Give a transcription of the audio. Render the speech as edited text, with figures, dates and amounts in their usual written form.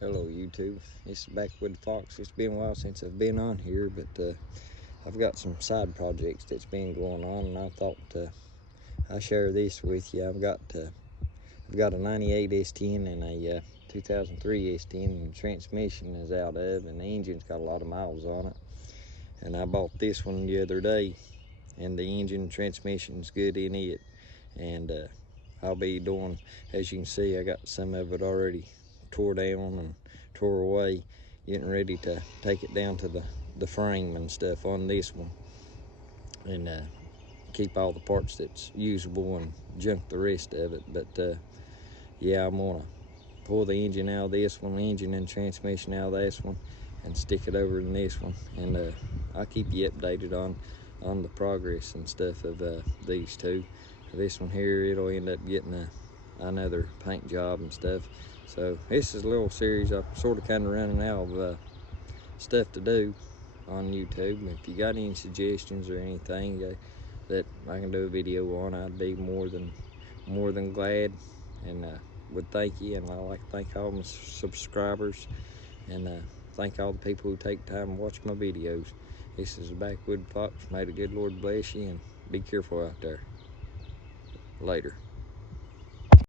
Hello YouTube, it's Backwood Fox. It's been a while since I've been on here, but I've got some side projects that's been going on, and I thought I'd share this with you. I've got a 98 S10 and a 2003 S10, and the transmission is out of, and the engine's got a lot of miles on it. And I bought this one the other day, and the engine and transmission's good in it. And I'll be doing, as you can see, I got some of it already tore down and tore away, getting ready to take it down to the frame and stuff on this one, and keep all the parts that's usable and junk the rest of it. But yeah, I'm gonna pull the engine out of this one, the engine and transmission out of this one, and stick it over in this one, and I'll keep you updated on the progress and stuff of these two. This one here, it'll end up getting another paint job and stuff. So this is a little series. I'm sort of kind of running out of stuff to do on YouTube. If you got any suggestions or anything that I can do a video on, I'd be more than glad, and would thank you. And I'd like to thank all my subscribers, and thank all the people who take time to watch my videos. This is Backwood Fox. May the good Lord bless you, and be careful out there. Later.